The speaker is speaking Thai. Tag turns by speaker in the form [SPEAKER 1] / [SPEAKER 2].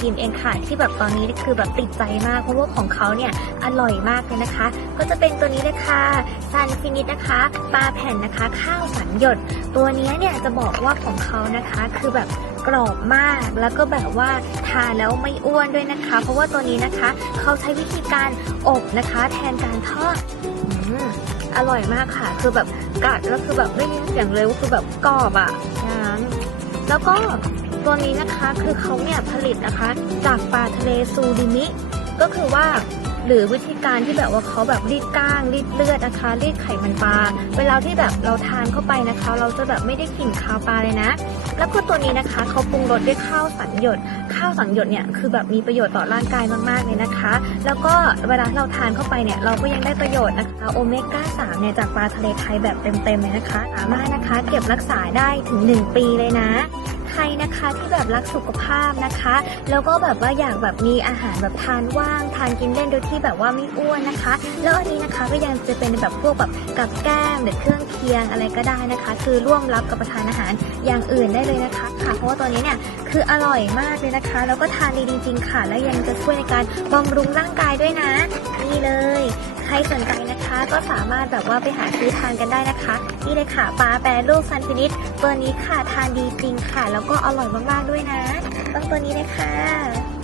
[SPEAKER 1] ที่แบบตอนนี้คือแบบติดใจมาก เพราะว่าของเขาเนี่ยอร่อยมากเลยนะคะ ก็จะเป็นตัวนี้เลยค่ะซันฟินิชนะคะปลาแผ่นนะคะ ข้าวสันหยด ตัวนี้เนี่ยจะบอกว่าของเขานะคะ คือแบบกรอบมากแล้วก็แบบว่าทานแล้วไม่อ้วนด้วยนะคะ เพราะว่าตัวนี้นะคะ เขาใช้วิธีการอบนะคะ แทนการทอดอร่อยมากค่ะ คือแบบกัดแล้วคือแบบไม่มีเสียงเลยว่าคือแบบกรอบอะ่ะแล้วก็ ตัวนี้นะคะคือเขาเนี่ยผลิตนะคะ จากปลาทะเลซูดิมิ ก็คือว่าหรือวิธีการที่แบบว่าเขาแบบรีดก้างรีดเลือดนะคะรีดไขมันปลาเวลาที่แบบเราทานเข้าไปนะคะ เราจะแบบไม่ได้กลิ่นคาวปลาเลยนะ แล้วก็ตัวนี้นะคะเขาปรุงรสด้วยข้าวสันหยด ข้าวสันหยดเนี่ยคือแบบมีประโยชน์ต่อร่างกายมากๆเลยนะคะ แล้วก็เวลาเราทานเข้าไปเนี่ยเราก็ยังได้ประโยชน์นะคะโอเมก้า3เนี่ยจากปลาทะเลไทยแบบเต็มๆเลยนะคะ สามารถนะคะเก็บรักษาได้ถึง 1 ปีเลยนะ ใครนะคะที่แบบรักสุขภาพนะคะ แล้วก็แบบว่าอยากแบบมีอาหารแบบทานว่างทานกินเล่นโดยที่แบบว่าไม่อ้วนนะคะ แล้วอันนี้นะคะก็ยังจะเป็นแบบพวกแบบกับแก้มหรือเครื่องเคียงอะไรก็ได้นะคะ คือร่วมรับกับประทานอาหารอย่างอื่นได้เลยนะคะค่ะเพราะว่าตัวนี้เนี่ยคืออร่อยมากเลยนะคะ แล้วก็ทานดีจริงๆค่ะ แล้วยังจะช่วยในการบำรุงร่างกายด้วยนะนี่เลย ใครสนใจนะคะ ก็สามารถแบบว่าไปหาซื้อทานกันได้นะคะ นี่เลยค่ะปลาแปรรูปซันฟินิชตัวนี้ค่ะทานดีจริงค่ะ แล้วก็อร่อยมากๆด้วยนะ ต้องตัวนี้เลยค่ะ